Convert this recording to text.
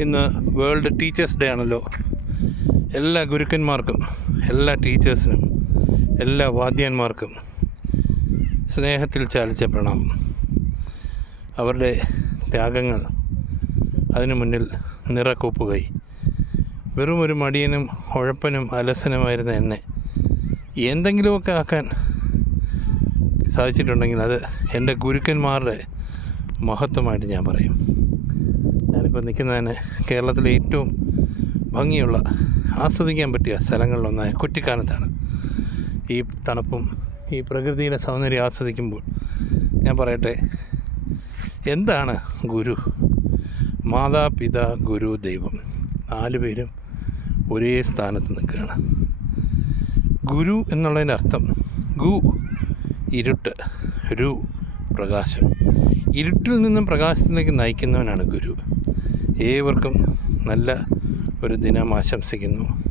ഇന്ന് world teachers day ആണല്ലോ. എല്ലാ ഗുരുക്കന്മാർക്കും എല്ലാ ടീച്ചേഴ്സിനും എല്ലാ വാദ്യന്മാർക്കും സ്നേഹത്തിൽ ചാലിച്ച പ്രണാമം. അവരുടെ ത്യാഗങ്ങൾ അതിനു മുന്നിൽ നിറക്കൂപ്പുകൈ. വെറും ഒരു മടിയനും ഉഴപ്പനും അലസനുമായിരുന്ന എന്നെ എന്തെങ്കിലുമൊക്കെ ആക്കാൻ സാധിച്ചിട്ടുണ്ടെങ്കിൽ അത് എന്റെ ഗുരുക്കന്മാരുടെ മഹത്വമായിട്ട് ഞാൻ പറയും. ഞാനിപ്പോൾ നിൽക്കുന്നത് തന്നെ കേരളത്തിലെ ഏറ്റവും ഭംഗിയുള്ള ആസ്വദിക്കാൻ പറ്റിയ സ്ഥലങ്ങളിലൊന്നായ കുറ്റിക്കാനത്താണ്. ഈ തണുപ്പും ഈ പ്രകൃതിയുടെ സൗന്ദര്യം ആസ്വദിക്കുമ്പോൾ ഞാൻ പറയട്ടെ എന്താണ് ഗുരു? മാതാപിത ഗുരു ദൈവം. നാലു പേരും ഒരേ സ്ഥാനത്ത് നിൽക്കുകയാണ്. ഗുരു എന്നുള്ളതിന്റെ അർത്ഥം ഗു ഇരുട്ട് രു പ്രകാശം. ഇരുട്ടിൽ നിന്നും പ്രകാശത്തിലേക്ക് നയിക്കുന്നവനാണ് ഗുരു. ഏവർക്കും നല്ല ഒരു ദിനം ആശംസിക്കുന്നു.